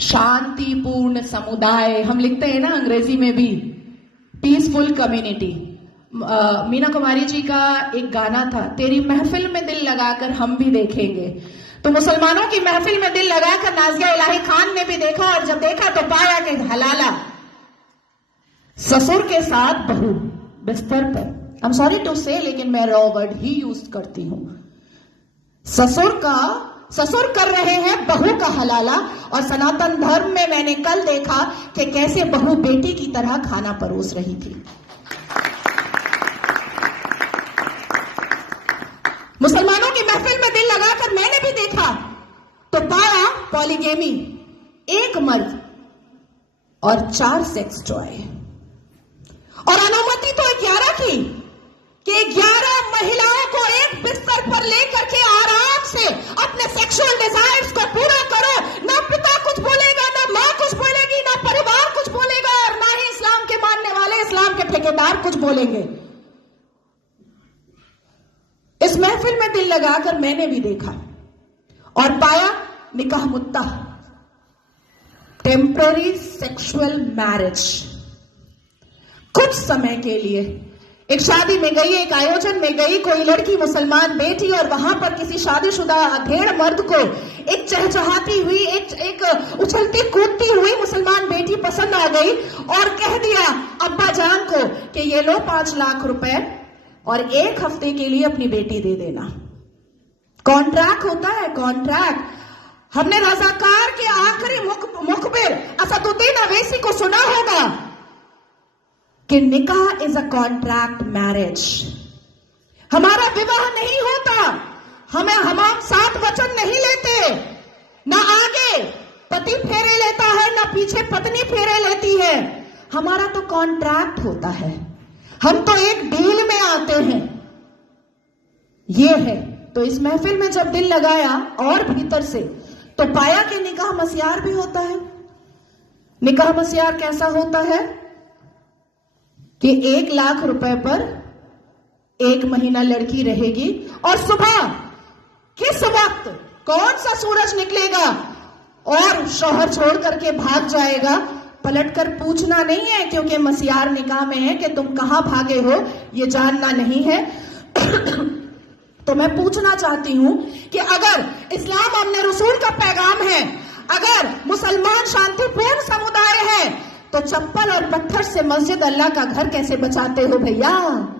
शांतिपूर्ण समुदाय, हम लिखते हैं ना अंग्रेजी में भी, पीसफुल कम्युनिटी। मीना कुमारी जी का एक गाना था, तेरी महफिल में दिल लगाकर हम भी देखेंगे। तो मुसलमानों की महफिल में दिल लगाकर नाजिया इलाही खान ने भी देखा, और जब देखा तो पाया कि हलाला ससुर के साथ बहू बिस्तर पर, आई एम सॉरी टू से, लेकिन मैं रॉ वर्ड ही यूज करती हूं। ससुर कर रहे हैं बहू का हलाला, और सनातन धर्म में मैंने कल देखा कि कैसे बहू बेटी की तरह खाना परोस रही थी। मुसलमानों की महफिल में दिल लगाकर मैंने भी देखा तो पाया पॉलीगेमी, एक मर्द और 4 सेक्स टॉय, और अनुमति तो 11 की कि 11 महिलाओं को एक बिस्तर पर लेकर के आराम से अपने सेक्सुअल डिजायर्स को पूरा करो। ना पिता कुछ बोलेगा, ना मां कुछ बोलेगी, ना परिवार कुछ बोलेगा, और ना ही इस्लाम के मानने वाले, इस्लाम के ठेकेदार कुछ बोलेंगे। इस महफिल में दिल लगाकर मैंने भी देखा और पाया निकाह मुद्दा, टेम्पररी सेक्सुअल मैरिज। कुछ समय के लिए एक शादी में गई, एक आयोजन में गई, कोई लड़की मुसलमान बैठी और वहां पर किसी शादीशुदा अधेड़ मर्द को एक चहचहाती हुई, एक उछलती कूदती हुई मुसलमान बेटी पसंद आ गई, और कह दिया अब्बा जान को कि ये लो 5 लाख रुपए और 1 हफ्ते के लिए अपनी बेटी दे देना। कॉन्ट्रैक्ट होता है, कॉन्ट्रैक्ट। हमने रजाकार के आखिरी मुखबिर असदुद्दीन अवैसी को सुना होगा कि निकाह इज अ कॉन्ट्रैक्ट मैरिज। हमारा विवाह नहीं होता, हम 7 वचन नहीं लेते, ना आगे पति फेरे लेता है, ना पीछे पत्नी फेरे लेती है। हमारा तो कॉन्ट्रैक्ट होता है, हम तो एक डील में आते हैं। ये है। तो इस महफिल में जब दिल लगाया और भीतर से, तो पाया कि निकाह मस्यार भी होता है। निकाह मस्यार कैसा होता है कि 1 लाख रुपए पर 1 महीना लड़की रहेगी, और सुबह किस वक्त कौन सा सूरज निकलेगा और शौहर छोड़ करके भाग जाएगा, पलटकर पूछना नहीं है, क्योंकि मस्यार निकाह में है कि तुम कहां भागे हो ये जानना नहीं है। तो मैं पूछना चाहती हूं कि अगर इस्लाम हमने रसूल का पैगाम है, अगर मुसलमान शांतिपूर्ण समुदाय है, तो चप्पल और पत्थर से मस्जिद अल्लाह का घर कैसे बचाते हो भैया?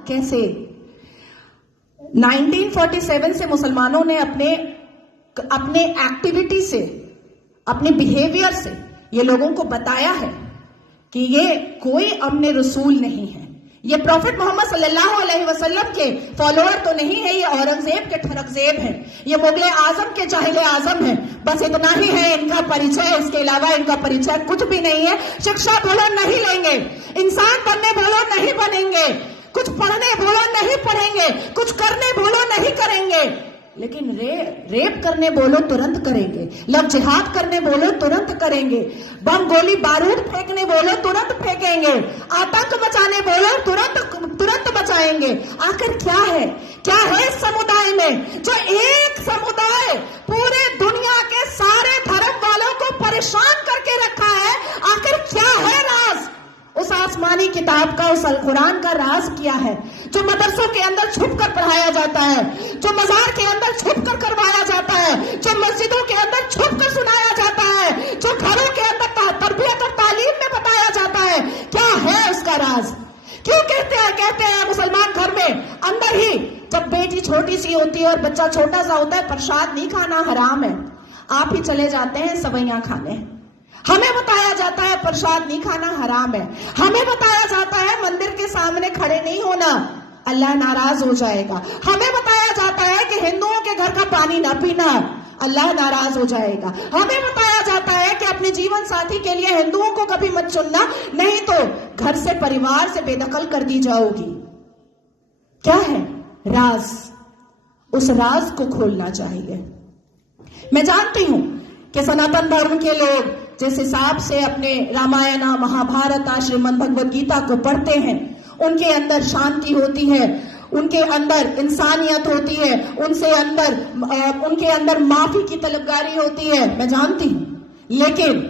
कैसे? 1947 से मुसलमानों ने अपने एक्टिविटी से, अपने बिहेवियर से ये लोगों को बताया है कि ये कोई अमने रसूल नहीं है, ये प्रॉफिट मोहम्मद सल्लल्लाहु अलैहि वसल्लम के फॉलोअर तो नहीं है, ये औरंगजेब के ठरकजेब हैं, ये मुगले आजम के जाहिले आजम हैं। बस इतना ही है इनका परिचय, इसके अलावा इनका परिचय कुछ भी नहीं है। शिक्षा बोलो नहीं लेंगे, इंसान बनने बोलो नहीं बनेंगे, कुछ पढ़ने बोलो नहीं पढ़ेंगे, कुछ करने बोलो नहीं करेंगे, लेकिन रेप करने बोलो तुरंत करेंगे, लव जिहाद करने बोलो तुरंत करेंगे, बम गोली बारूद फेंकने बोलो तुरंत फेंकेंगे, आतंक मचाने बोलो तुरंत बचाएंगे। आखिर क्या है इस समुदाय में जो एक समुदाय पूरे दुनिया के सारे धर्म वालों को परेशान करके रखा है? आखिर क्या है राज उस आसमानी किताब का, उस अल कुरान का राज क्या है जो मदरसों के अंदर छुप कर पढ़ाया जाता है, जो मजार के अंदर छुप कर करवाया जाता है, जो मस्जिदों के अंदर छुप कर सुनाया जाता है, जो घरों के अंदर तरबियत और तालीम में बताया जाता है? क्या है उसका राज? क्यों कहते हैं मुसलमान घर में अंदर ही जब बेटी छोटी सी होती है और बच्चा छोटा सा होता है, प्रसाद नहीं खाना हराम है, आप ही चले जाते हैं सवैयां खाने। हमें बताया जाता है प्रसाद नहीं खाना हराम है, हमें बताया जाता है मंदिर के सामने खड़े नहीं होना, अल्लाह नाराज हो जाएगा, हमें बताया जाता है कि हिंदुओं के घर का पानी ना पीना, अल्लाह नाराज हो जाएगा, हमें बताया जाता है कि अपने जीवन साथी के लिए हिंदुओं को कभी मत चुनना, नहीं तो घर से, परिवार से बेदखल कर दी जाओगी। क्या है राज? उस राज को खोलना चाहिए। मैं जानती हूं कि सनातन धर्म के लोग जिस हिसाब से अपने रामायण, महाभारत, श्रीमद् भगवद गीता को पढ़ते हैं, उनके अंदर शांति होती है, उनके अंदर इंसानियत होती है, उनके अंदर माफी की तलबगारी होती है, मैं जानती हूं। लेकिन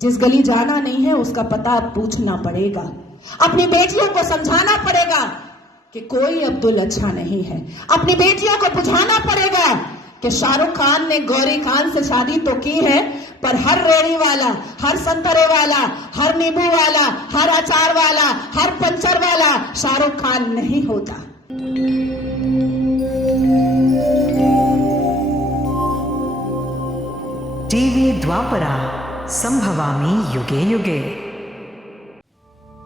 जिस गली जाना नहीं है उसका पता अब पूछना पड़ेगा। अपनी बेटियों को समझाना पड़ेगा कि कोई अब्दुल अच्छा नहीं है। अपनी बेटियों को बुझाना पड़ेगा कि शाहरुख खान ने गौरी खान से शादी तो की है, पर हर रेड़ी वाला, हर संतरे वाला, हर नींबू वाला, हर अचार वाला, हर पंचर वाला शाहरुख खान नहीं होता। टीवी द्वापरा, संभवामि युगे युगे।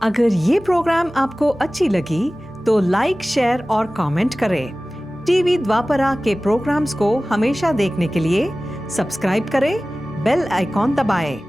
अगर ये प्रोग्राम आपको अच्छी लगी तो लाइक, शेयर और कमेंट करें। टीवी द्वापरा के प्रोग्राम्स को हमेशा देखने के लिए सब्सक्राइब करें, बेल आइकॉन दबाएं।